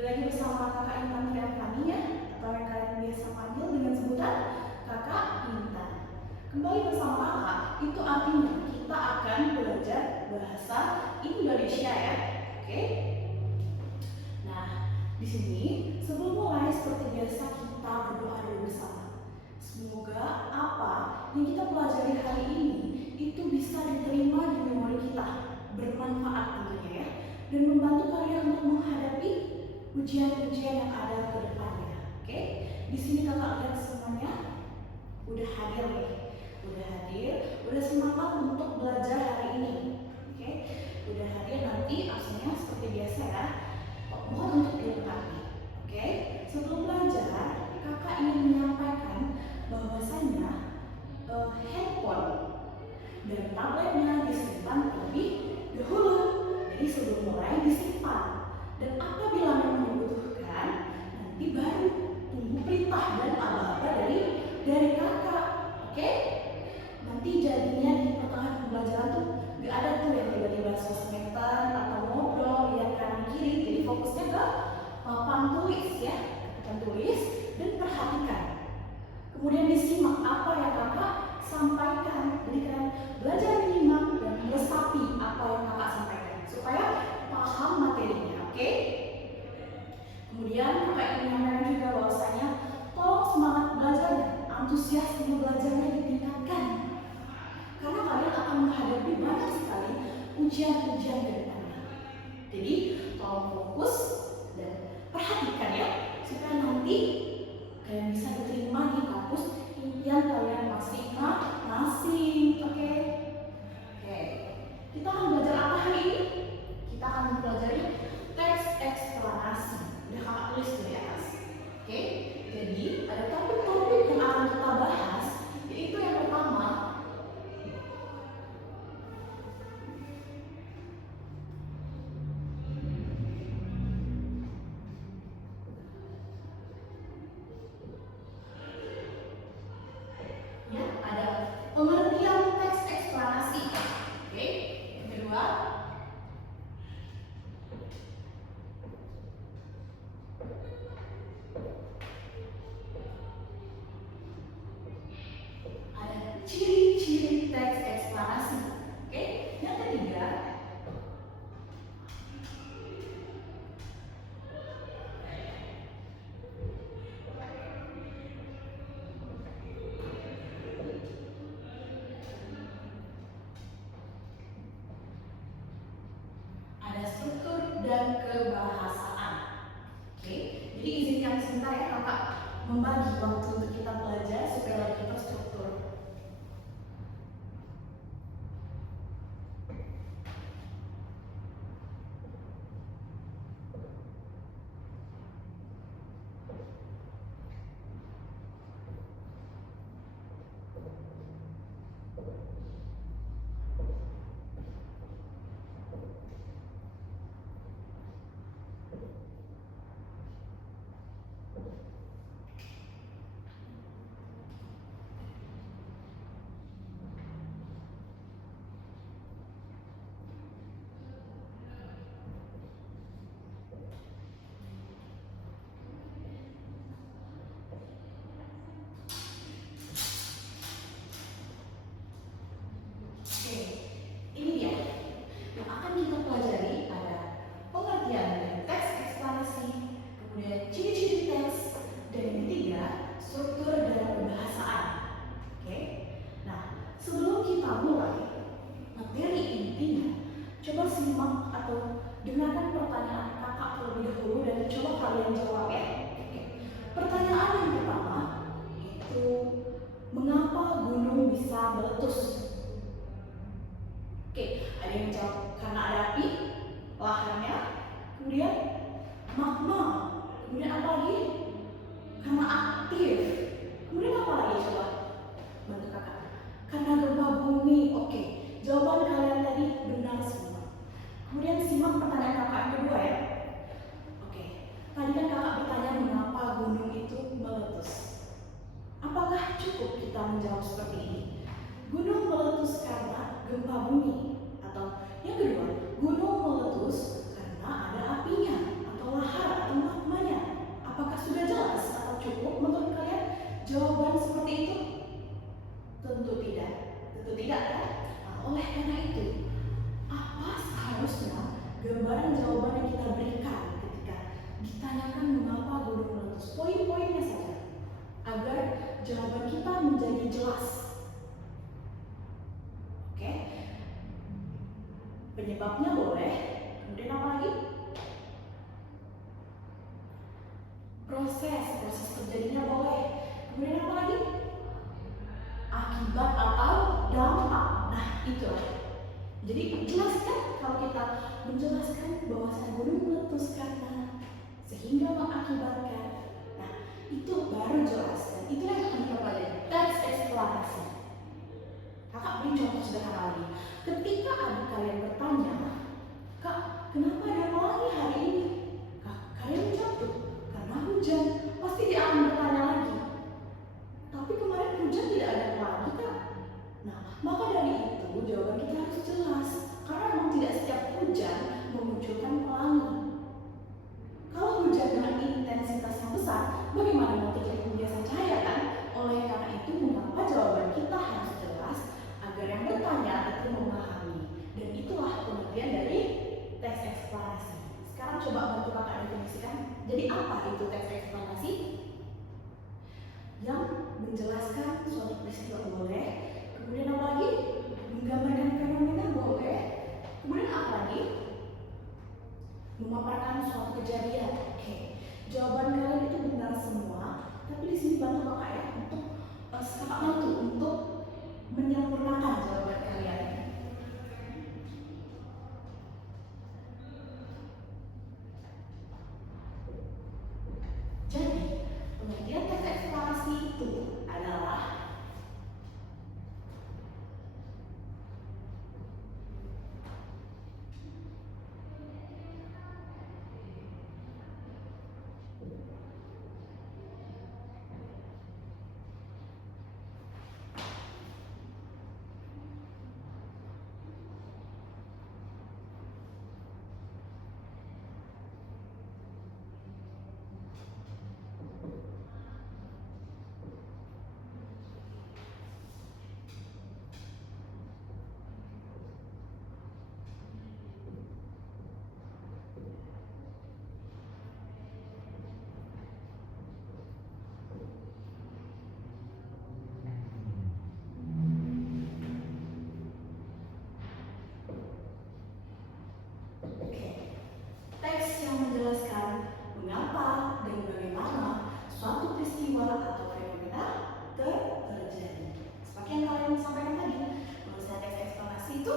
lagi bersama kakak Intan Trianfani ya, atau yang kalian biasa panggil dengan sebutan kakak Intan. Kembali bersama kakak, itu artinya kita akan belajar bahasa Indonesia ya. Oke? Nah, di sini sebelum mulai seperti biasa kita berdoa dulu bersama. Semoga apa yang kita pelajari hari ini itu bisa diterima di memori kita, bermanfaat tentunya ya, dan membantu kalian untuk menghadapi ujian-ujian yang ada ke depannya. Oke? Di sini kakak lihat semuanya udah hadir nih, udah semangat untuk belajar hari ini. Oke? Udah hadir, nanti absennya seperti biasa ya. Mohon untuk dilengkapi. Oke? Sebelum belajar, kakak ingin menyampaikan bahwasanya handphone dan tabletnya disimpan terlebih dahulu. Jadi sebelum mulai disimpan. Dan apabila memang dibutuhkan, nanti baru tunggu perintah dan aba-aba dari kakak. Oke? Nanti jadinya di pertengahan pembelajaran tuh gak ada tuh yang tiba-tiba sosmedan atau ngobrol yang kanan kiri. Jadi fokusnya ke papan tulis ya, papan tulis dan perhatikan. Kemudian disimak apa yang kakak sampaikan. Jadi kalian belajar menyimak dan meresapi apa yang kakak sampaikan supaya paham materinya. Oke? Kemudian kakak ingin menyampaikan juga bahwasanya tolong semangat belajarnya, antusiasme belajarnya ditingkatkan. Karena kalian akan menghadapi banyak sekali ujian-ujian ke depannya. Jadi tolong fokus dan perhatikan ya, supaya nanti kalian bisa diterima di kampus impian kalian masing-masing. Oke? Kita akan belajar apa hari ini? Kita akan mempelajari teks eksplanasi. Udah kakak tulis tuh di atas. Oke? Jadi ada topik-topik yang akan kita bahas, yaitu yang pertama ya, ada pengertian teks eksplanasi. Oke? Yang kedua ada ciri-ciri teks eksplanasi. Oke? Yang ketiga ada struktur dan kebahasaan. Oke? Jadi izinkan sebentar ya kakak membagi waktu untuk kita belajar supaya lebih terstruktur. Ini dia yang akan kita pelajari. Ada pengertian dari teks eksplanasi, kemudian ciri-ciri teks, dan yang ketiga struktur dan kebahasaan. Oke? Nah, sebelum kita mulai materi intinya, coba simak atau dengarkan pertanyaan kakak terlebih dahulu dan coba kalian jawab ya. Oke. Pertanyaan yang pertama itu mengapa gunung bisa meletus? Oke, ada yang menjawab karena ada api, lahannya, kemudian magma, kemudian apa lagi? Karena aktif, kemudian apa lagi coba? Bantu kakak. Karena gempa bumi. Oke, jawaban kalian tadi benar semua. Kemudian simak pertanyaan kakak yang kedua ya. Oke, tadi kan kakak bertanya mengapa gunung itu meletus. Apakah cukup kita menjawab seperti ini? Gunung meletus karena gempa bumi. Atau yang kedua, gunung meletus karena ada apinya atau lahar atau Penyebabnya boleh. Kemudian apa lagi? Proses terjadinya boleh. Kemudian apa lagi? Akibat atau dampak. Nah, itulah. Jadi jelaskan kalau kita menjelaskan bahwasanya gunung meletus karena sehingga mengakibatkan. Nah, itu baru jelas. Dan itu yang akan kita pelajari. Teks eksplanasi. Kakak beri contoh sederhana lagi. Ketika adik kalian bertanya, Kak, kenapa ada pelangi hari ini? Kalian jawab, karena hujan. Pasti dia akan bertanya lagi. Tapi kemarin hujan tidak ada pelangi, Kak. Nah, maka dari itu jawaban kita harus jelas. Karena memang tidak setiap hujan memunculkan pelangi. Kalau hujan dengan intensitas yang besar, bagaimana mau terjadi pembiasan cahaya kan? Oleh karena itu, mengapa jawaban kita harus jelas agar yang bertanya itu memahami. Dan itulah pengertian dari teks eksplanasi. Sekarang coba bantu kakak definisikan. Jadi apa itu teks eksplanasi? Yang menjelaskan suatu peristiwa boleh. Kemudian apa lagi? Menggambarkan fenomena boleh. Kemudian apa lagi? Memaparkan suatu kejadian. Oke. Jawaban kalian itu benar semua. Tapi di sini bantu kakak ya untuk kakak bantu untuk menyempurnakan jawaban kalian. Jadi, pengertian teks eksplanasi itu adalah teks yang menjelaskan mengapa dan bagaimana suatu peristiwa atau fenomena terjadi. Seperti yang kalian sampaikan tadi, bahwa teks eksplanasi itu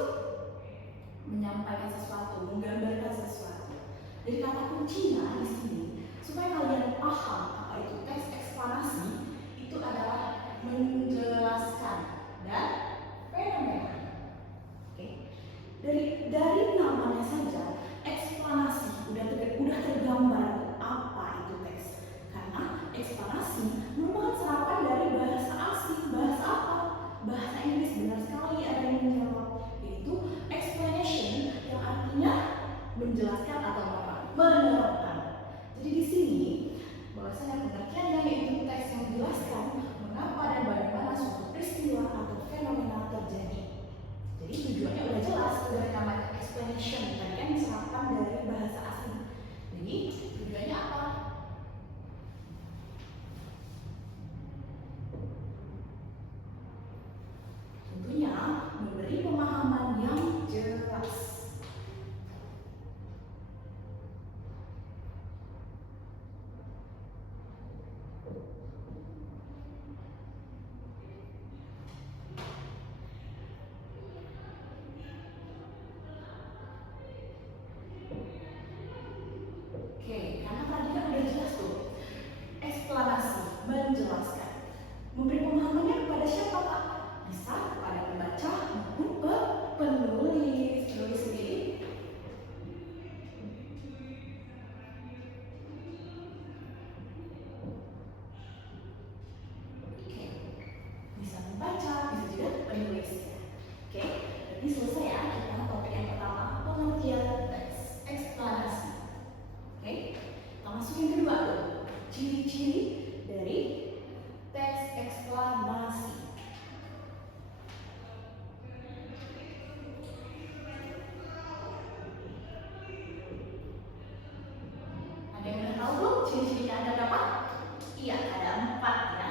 menyampaikan sesuatu, menggambarkan sesuatu. Jadi kata kuncinya di sini supaya kalian paham apa itu teks eksplanasi itu adalah menjelaskan dan fenomena. Oke. Dari namanya saja eksplanasi udah tergambar apa itu teks. Karena eksplanasi merupakan serapan dari bahasa asing. Bahasa apa? Bahasa Inggris. Benar sekali ada yang menjawab, yaitu explanation yang artinya menjelaskan atau menerangkan. Jadi di sini bahwasanya pengertiannya yaitu teks yang menjelaskan mengapa dan bagaimana suatu peristiwa atau fenomena terjadi. Jadi tujuannya udah jelas dari nama explanation tadi kan serapan dari bahasa asing. Jadi tujuannya apa? Tentunya memberi pemahaman yang jelas. Oke, karena tadi kan udah jelas tuh. Eksplanasi, menjelaskan. Memberi pemahamannya kepada siapa, Pak? Bisa kepada pembaca maupun penulis. Penulis sendiri. Oke, bisa membaca, bisa juga penulis. Oke, jadi selesai ya kita topik yang pertama, pengertian teks eksplanasi. Oke, kita masuk yang kedua tuh, ciri-ciri dari teks eksplanasi. Ada yang udah tahu belum ciri-cirinya ada berapa? Iya, ada 4 ya.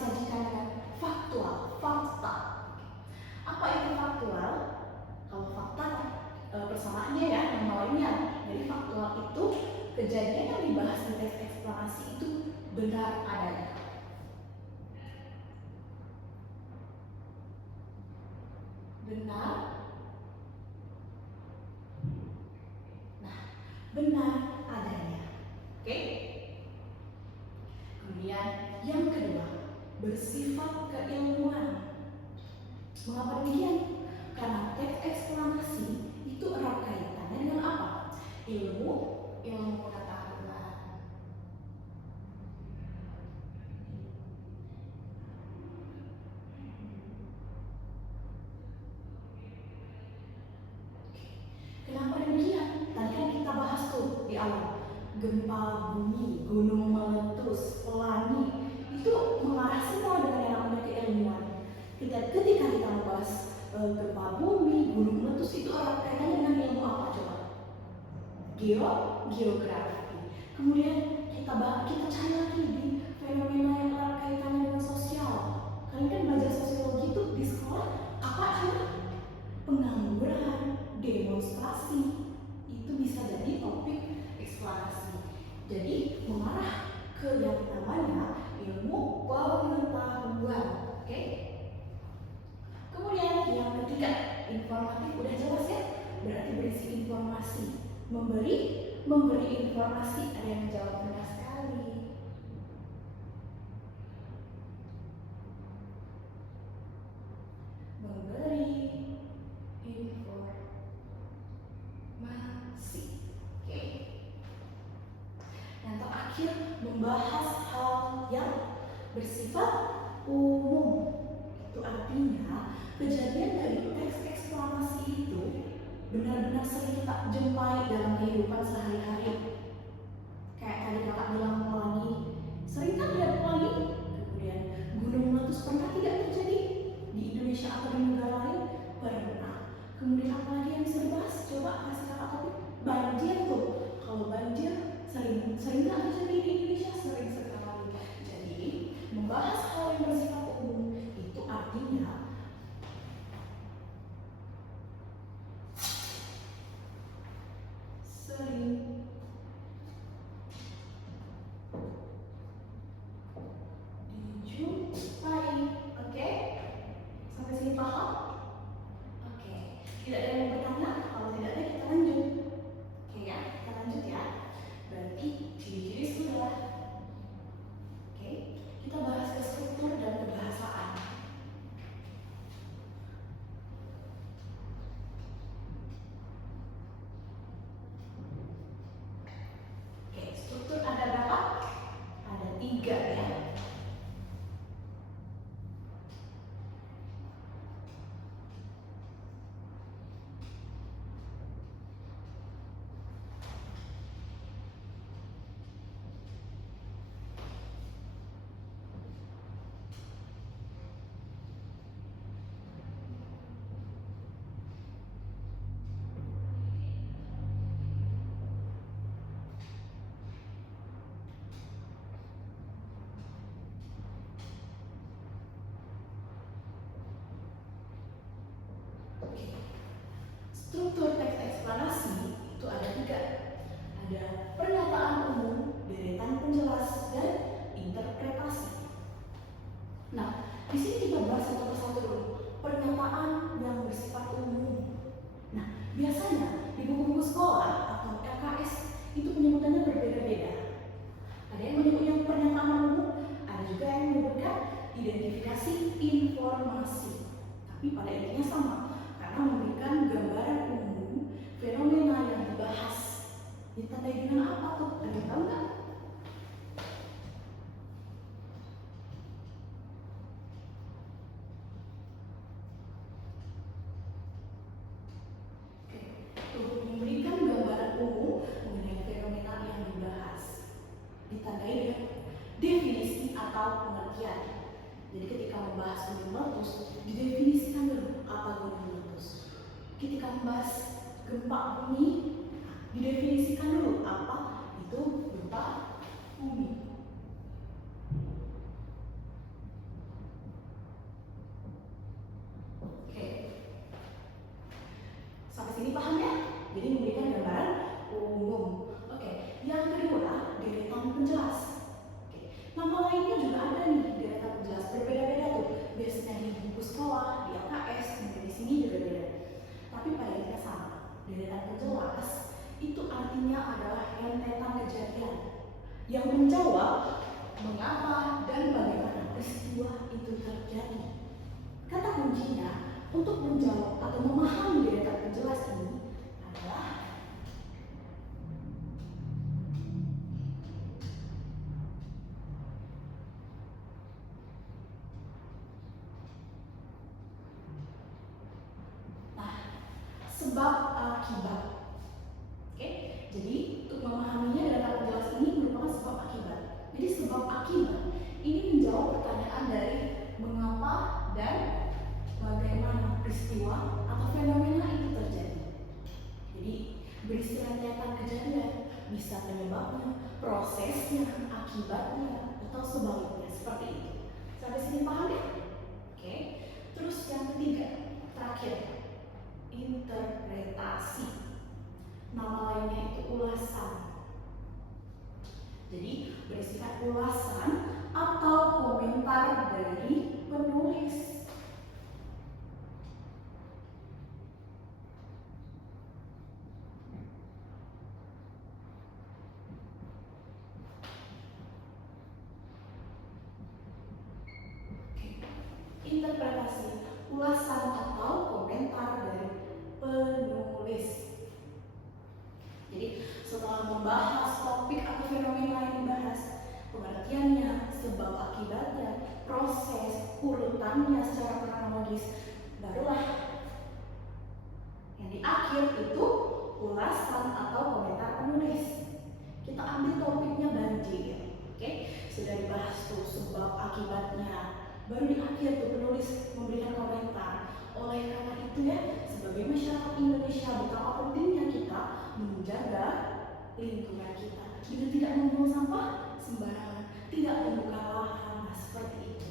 disajikan dengan faktual, fakta. Apa itu faktual? Kalau fakta persamaannya ya, nama lainnya. Jadi faktual itu kejadian yang dibahas di teks eksplanasi itu benar adanya. Benar. Nah, benar adanya. Oke? Kemudian yang kedua, bersifat keilmuan. Mengapa demikian? Karena teks eksplanasi itu erat kaitannya dengan apa? Ilmu pengetahuan. Kenapa demikian? Tadi kan kita bahas tuh di awal, gempa bumi, gunung meletus, pelangi, itu mengarah semua dengan yang namanya keilmuan. Ketika kita membahas gempa bumi, gunung meletus, itu erat kaitannya dengan ilmu apa coba? Geografi. Kemudian kita cari lagi di fenomena yang erat kaitannya dengan sosial. Kalian kan belajar sosiologi itu di sekolah apa coba? Pengangguran, demonstrasi, itu bisa jadi topik eksplanasi. Jadi mengarah ke yang namanya ilmu pengetahuan. Oke? Kemudian yang ketiga, informatif, udah jelas ya? Berarti berisi informasi. Memberi informasi, ada yang menjawab benar sekali. Memberi informasi. Oke. Yang terakhir, membahas hal yang bersifat umum. Itu artinya kejadian dari teks eksplanasi itu benar-benar sering kita jumpai dalam kehidupan sehari-hari. Kayak tadi kakak bilang pelangi, sering kan lihat pelangi? Kemudian gunung meletus pernah tidak terjadi di Indonesia atau di negara lain? Pernah. Kemudian apa lagi yang bisa dibahas? Coba kasih kakak topik. Banjir tuh. Kalau banjir sering nggak terjadi di Indonesia? Sering sekali. Jadi membahas hal yang bersifat umum itu artinya sering dijumpai. Oke? Sampai sini paham? Oke. Tidak ada yang mau bertanya? Kalau tidak ada kita lanjut. Oke ya, kita lanjut ya. Berarti ciri-ciri sudah. Oke, kita bahas ke struktur dan kebahasaan. Oke, struktur ada berapa? Ada 3 ya. Struktur teks eksplanasi itu ada 3. Ada pernyataan umum, deretan penjelas, dan interpretasi. Nah, di sini kita bahas satu persatu dulu. Pernyataan yang bersifat umum. Nah, biasanya di buku-buku sekolah atau LKS itu penyebutannya berbeda-beda. Ada yang menyebutnya pernyataan umum, ada juga yang menyebutkan identifikasi informasi. Tapi pada intinya sama, karena memberikan gambaran umum fenomena yang dibahas. Ditandai dengan apa tuh? Ada yang tahu nggak? Memberikan gambaran umum mengenai fenomena yang dibahas. Ditandai dengan definisi atau pengertian. Jadi ketika membahas gunung meletus, didefinisikan dulu apa gunung meletus. Ketika membahas gempa bumi, didefinisikan dulu apa itu gempa bumi. buku sekolah, di LKS, kemudian di sini juga beda. Tapi pada intinya sama. Deretan penjelas itu artinya adalah rentetan kejadian yang menjawab mengapa dan bagaimana peristiwa itu terjadi. Kata kuncinya untuk menjawab atau memahami deretan penjelas ini adalah sebab akibat. Oke, jadi untuk memahaminya deretan penjelas ini merupakan sebab akibat. Jadi sebab akibat ini menjawab pertanyaan dari mengapa dan bagaimana peristiwa atau fenomena itu terjadi. Jadi berisi rentetan kejadian, bisa penyebabnya, prosesnya, akibatnya, atau sebaliknya, seperti itu. Sampai sini paham ya? Oke. Terus yang ketiga, terakhir, interpretasi. Nama lainnya itu ulasan. Jadi berisikan ulasan atau komentar dari penulis. Interpretasi, ulasan atau komentar dari penulis. Jadi setelah membahas topik atau fenomena yang dibahas, pengertiannya, sebab akibatnya, proses, urutannya secara kronologis, barulah yang di akhir itu ulasan atau komentar penulis. Kita ambil topiknya banjir, oke? Sudah dibahas tuh sebab akibatnya. Baru di akhir tuh penulis memberikan komentar. Oleh karena itu ya, sebagai masyarakat Indonesia betapa pentingnya kita menjaga lingkungan kita dengan tidak membuang sampah sembarangan, tidak membuka lahan, seperti itu.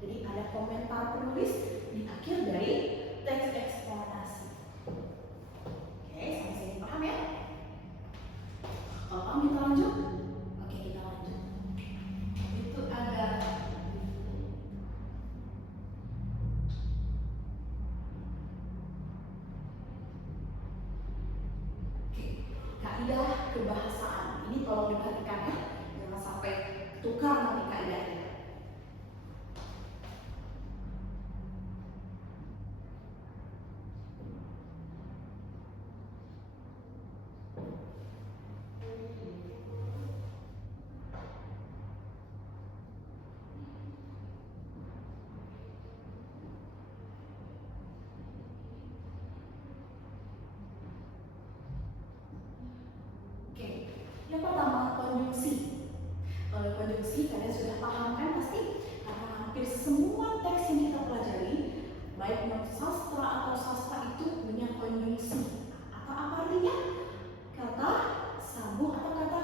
Jadi ada komentar penulis di akhir dari teks eksplanasi. Oke, sampai sini paham ya? Kalau paham kita lanjut. Oke, kita lanjut. Itu ada kaidah kebahasaan. Ini tolong diperhatikan ya, jangan sampai tukar nanti kaidahnya. Yang pertama, konjungsi. Kalau konjungsi kalian sudah paham kan pasti, karena hampir semua teks yang kita pelajari, baik non sastra atau sastra itu punya konjungsi. Atau apa artinya? Kata sambung atau kata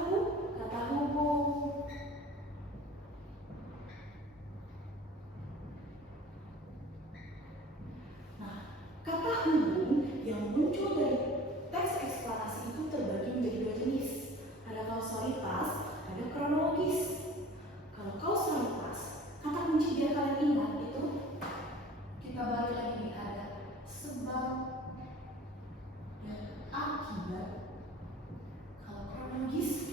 hubung. Nah, kata hubung yang muncul dari teks eksplanasi itu terbagi menjadi dua jenis. Ada kausalitas, ada kronologis. Kalau kausalitas, kata kunci biar kalian ingat itu, kita balik lagi nih, ada sebab dan akibat. Kalau kronologis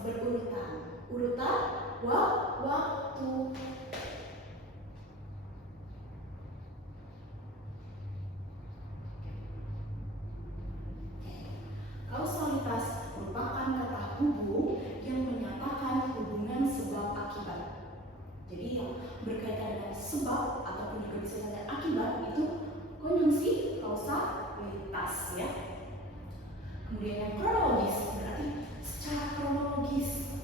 berurutan, urutan waktu. Kausalitas merupakan kata hubung yang menyatakan hubungan sebab akibat. Jadi yang berkaitan dengan sebab ataupun juga bisa dengan akibat itu konjungsi kausalitas ya. Kemudian yang kronologis berarti secara kronologis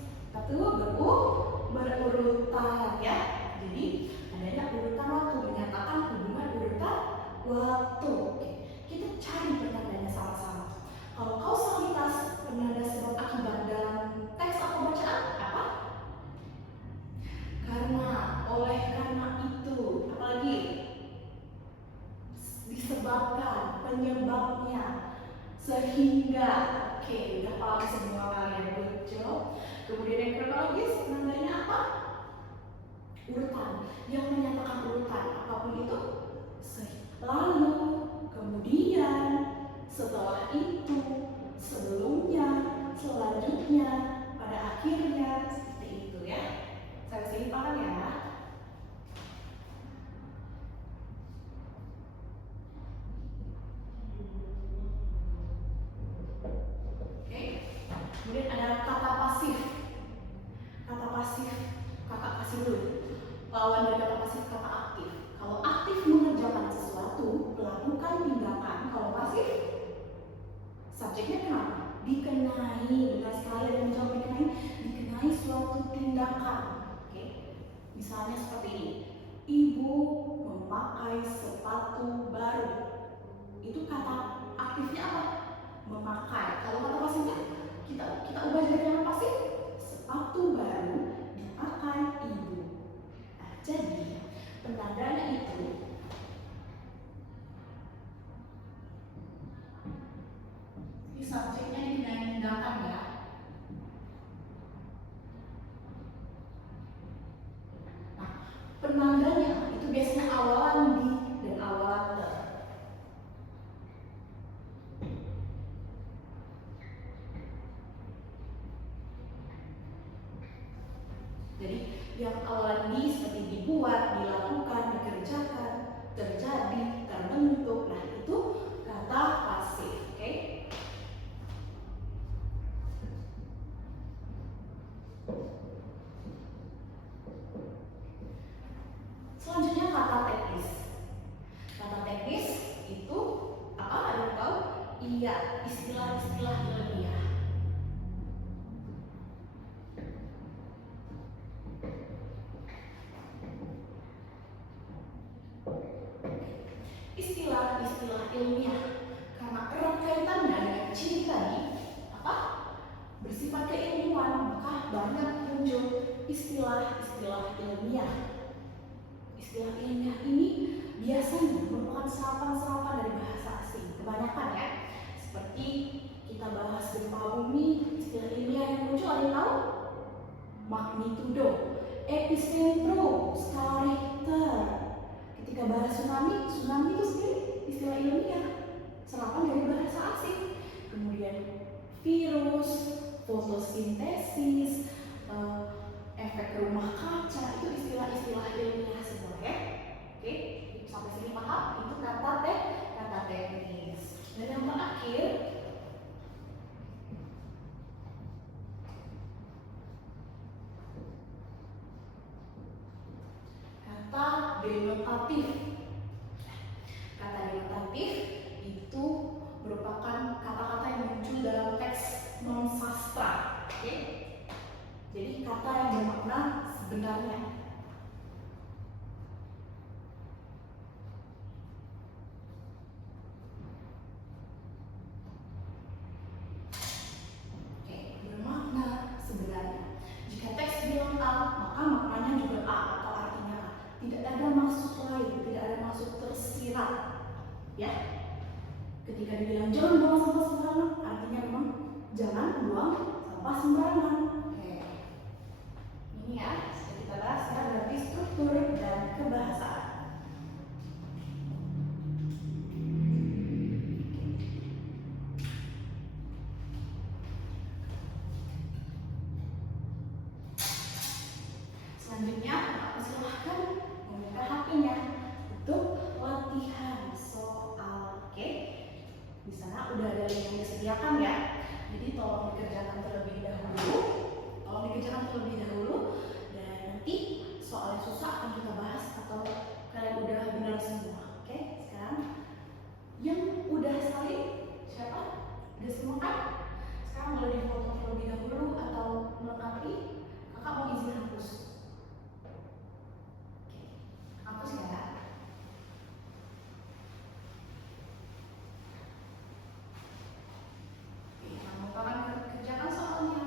berurutan ya. Jadi adanya urutan waktu, menyatakan hubungan urutan waktu. Oke, kita cari penandanya sama-sama. Kalau kausalitas penanda sebab akibat dalam teks atau bacaan apa? Oleh karena itu, apalagi disebabkan, penyebabnya, sehingga. Oke, udah paham semua kalian, good job. Kemudian yang kronologis penandanya apa? Urutan yang selanjutnya, pada akhirnya, seperti itu ya. Saya sini paham ya? Oke. Kemudian ada kata pasif. Kata pasif, kakak kasih dulu. Lawan dari kata pasif, kata aktif. Kalau aktif mengerjakan sesuatu, melakukan tindakan. Kalau pasif, subjeknya kenapa? Dikenai. Benar sekali ada yang menjawab dikenai suatu tindakan. Oke. Misalnya seperti ini. Ibu memakai sepatu baru. Itu kata aktifnya apa? Memakai. Kalau kata pasifnya, kita ubah jadi kata pasif. Sepatu baru dipakai ibu. Nah, jadi penandanya itu di subjeknya dikenai tindakan ya. Nah, penandanya itu biasanya awalan di dan awalan the. Jadi yang awalan di seperti dibuat, dilakukan, dikerjakan, terjadi, terbentuk. Nah, itu kata pasif, oke? Selanjutnya kata teknis. Kata teknis itu apa? Ada yang tahu? Iya, istilah-istilah ilmiah. Istilah-istilah ilmiah karena erat kaitannya dengan ciri tadi apa? Bersifat keilmuan, maka banyak muncul istilah-istilah ilmiah. Istilah ilmiah ini biasanya merupakan serapan-serapan dari bahasa asing, kebanyakan ya. Seperti kita bahas gempa bumi, istilah ilmiah yang muncul ada yang tahu? Magnitudo, epicentrum, skala Richter. Ketika bahas tsunami itu sendiri istilah ilmiah, serapan dari bahasa asing. Kemudian virus, fotosintesis, efek rumah kaca, itu istilah-istilah ilmiah semua ya. Oke, sampai sini paham? Itu kata teknis. Dan yang terakhir, kata denotatif. Kata denotatif itu merupakan kata-kata yang muncul dalam teks non sastra. Oke? Jadi kata yang bermakna sebenarnya. Oke, bermakna sebenarnya. Jika teks bilang A, maka maknanya juga A atau artinya A. Tidak ada maksud lain, tidak ada maksud tersirat. Ya. Ketika dibilang jangan buang sampah sembarangan, artinya memang jangan buang sampah sembarangan. Oke. Ini ya, sudah kita bahas ya, berarti struktur dan kebahasaan. Selanjutnya, Bapak silahkan membuka HP-nya untuk latihan soal. Oke, di sana udah ada link yang disediakan ya. Jadi tolong dikerjakan terlebih dahulu. Dan nanti soal yang susah akan kita bahas atau kalian udah benar semua. Oke, sekarang yang udah salin siapa? Udah semua kan? Sekarang boleh difoto terlebih dahulu atau melengkapi. Kakak mau izin hapus. Hapus ya. Oke, kamu akan kerjakan soalnya.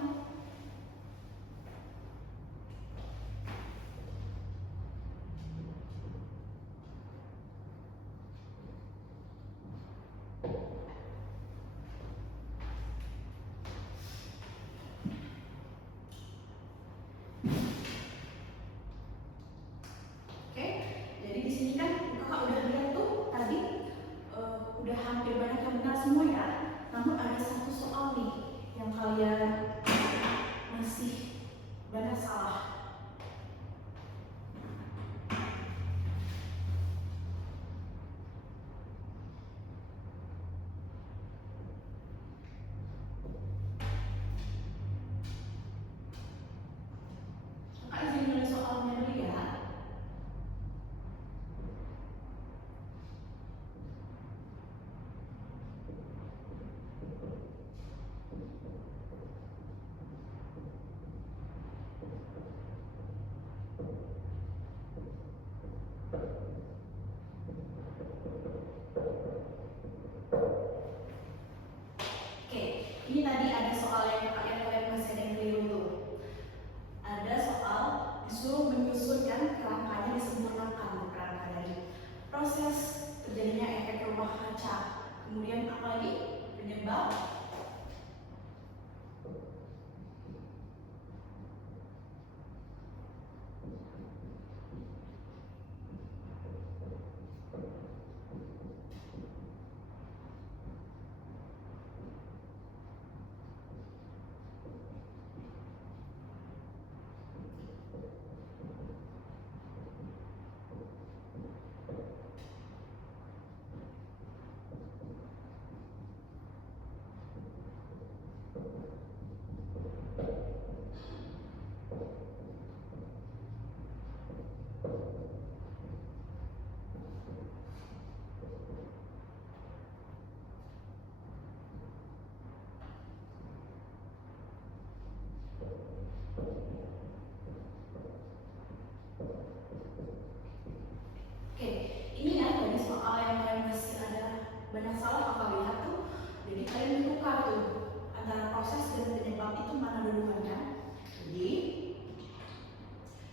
yang salah kakak lihat tuh, jadi kalian ditukar tuh antara proses dan penyebab itu mana duluan kan. Jadi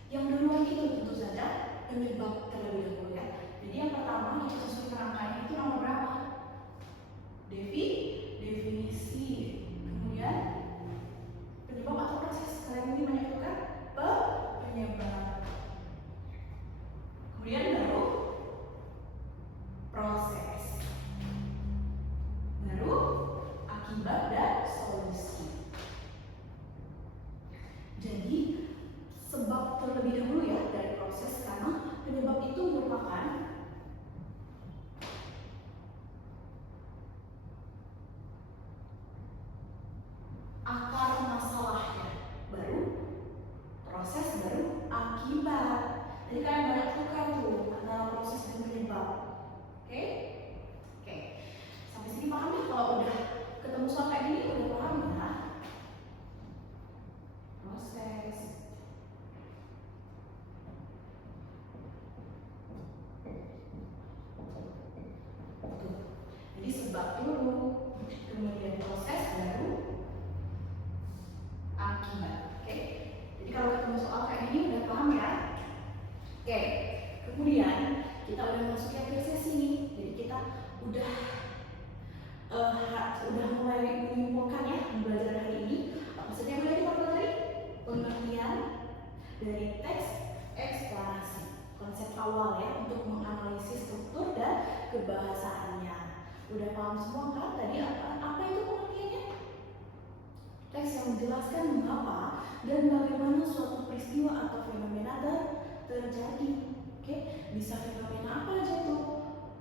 yang duluan itu tentu saja penyebab terlebih dahulu ya. Jadi yang pertama kita sesuaikan angkanya itu nomor berapa? Definisi. Kemudian penyebab atau proses, kalian ini banyak tukar penyebab. Kemudian baru proses, baru akibat dan solusi. Jadi sebab terlebih dahulu ya dari proses, karena penyebab itu merupakan akar masalahnya, baru proses, baru akibat. Jadi kalian banyak tukar tuh antara proses dan penyebab. Oke? Oke. Sampai sini paham ya? Kalau udah ketemu soal kayak gini udah paham ya? Proses. Tuh. Jadi sebab dulu, kemudian proses, baru akibat. Oke? Jadi kalau ketemu soal kayak gini udah paham ya? Oke. Kemudian kita udah masuk ke akhir sesi nih. Jadi kita udah mulai menyimpulkan ya belajar hari ini. Apa saja yang mulai kita pelajari? Pengertian dari teks eksplanasi, konsep awal ya untuk menganalisis struktur dan kebahasaannya. Udah paham semua kan? Tadi apa itu pengertiannya? Teks yang menjelaskan mengapa dan bagaimana suatu peristiwa atau fenomena terjadi. Oke, bisa fenomena apa aja tuh?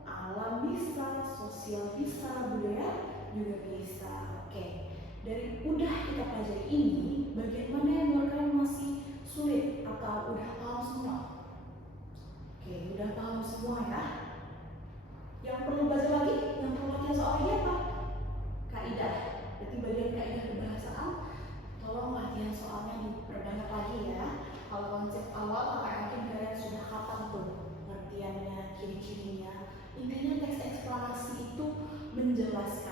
Alam bisa, sosial bisa, budaya juga bisa. Oke, dari udah kita pelajari ini, bagian mana yang menurut kalian masih sulit atau udah paham semua? Oke, udah paham semua ya. Yang perlu belajar lagi, yang perlu latihan soal ini apa? Kaidah. Berarti bagian kaidah kebahasaan. Tolong latihan soalnya diperbanyak lagi ya. Kalau konsep awal kakak yakin kalian sudah hafal tuh pengertiannya, ciri-cirinya. Intinya teks eksplanasi itu menjelaskan